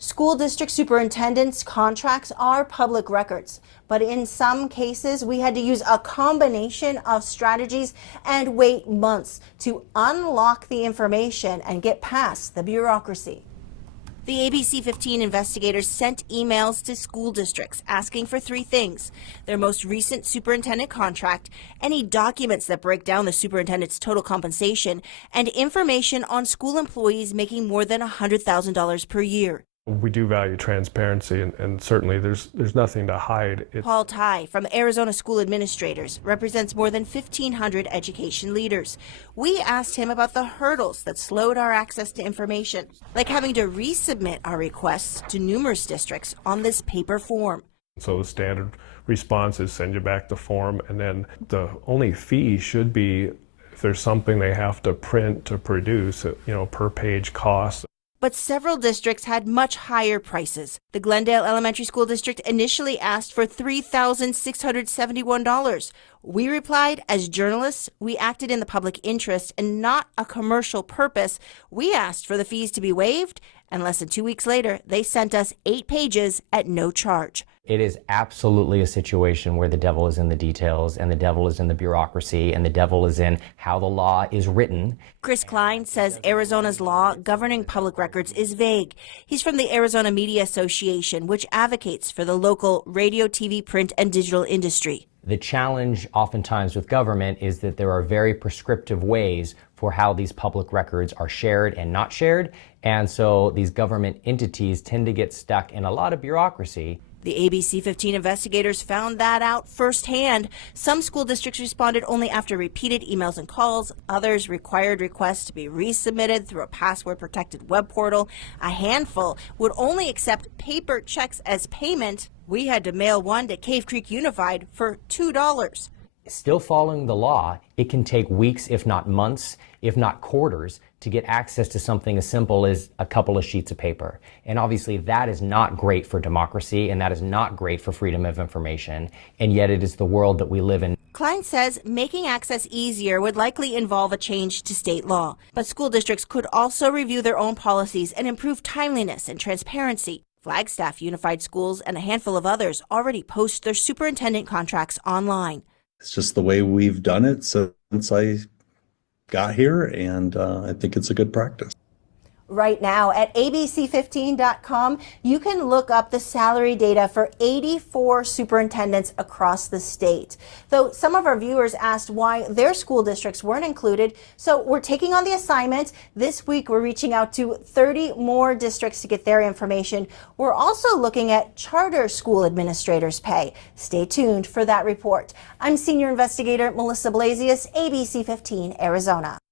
School district superintendents' contracts are public records, but in some cases we had to use a combination of strategies and wait months to unlock the information and get past the bureaucracy. The ABC 15 investigators sent emails to school districts asking for three things: their most recent superintendent contract, any documents that break down the superintendent's total compensation, and information on school employees making more than $100,000 per year. We do value transparency, and certainly there's nothing to hide. Paul Ty from Arizona School Administrators represents more than 1,500 education leaders. We asked him about the hurdles that slowed our access to information, like having to resubmit our requests to numerous districts on this paper form. So the standard response is send you back the form, and then the only fee should be if there's something they have to print to produce, per page cost. But several districts had much higher prices. The Glendale Elementary School District initially asked for $3,671. We replied, as journalists, we acted in the public interest and not a commercial purpose. We asked for the fees to be waived, and less than 2 weeks later, they sent us 8 pages at no charge. It is absolutely a situation where the devil is in the details, and the devil is in the bureaucracy, and the devil is in how the law is written. Chris Klein says Arizona's law governing public records is vague. He's from the Arizona Media Association, which advocates for the local radio, TV, print, and digital industry. The challenge oftentimes with government is that there are very prescriptive ways for how these public records are shared and not shared, and so these government entities tend to get stuck in a lot of bureaucracy. The ABC 15 investigators found that out firsthand. Some school districts responded only after repeated emails and calls. Others required requests to be resubmitted through a password-protected web portal. A handful would only accept paper checks as payment. We had to mail one to Cave Creek Unified for $2. Still following the law, it can take weeks, if not months, if not quarters, to get access to something as simple as a couple of sheets of paper. And obviously that is not great for democracy, and that is not great for freedom of information, and yet it is the world that we live in. Klein says making access easier would likely involve a change to state law, but school districts could also review their own policies and improve timeliness and transparency. Flagstaff Unified Schools and a handful of others already post their superintendent contracts online. It's just the way we've done it since I got here, and I think it's a good practice. Right now at abc15.com, you can look up the salary data for 84 superintendents across the state. Though some of our viewers asked why their school districts weren't included, so we're taking on the assignment. This week we're reaching out to 30 more districts to get their information. We're also looking at charter school administrators' pay. Stay tuned for that report. I'm Senior Investigator Melissa Blasius, ABC 15 Arizona.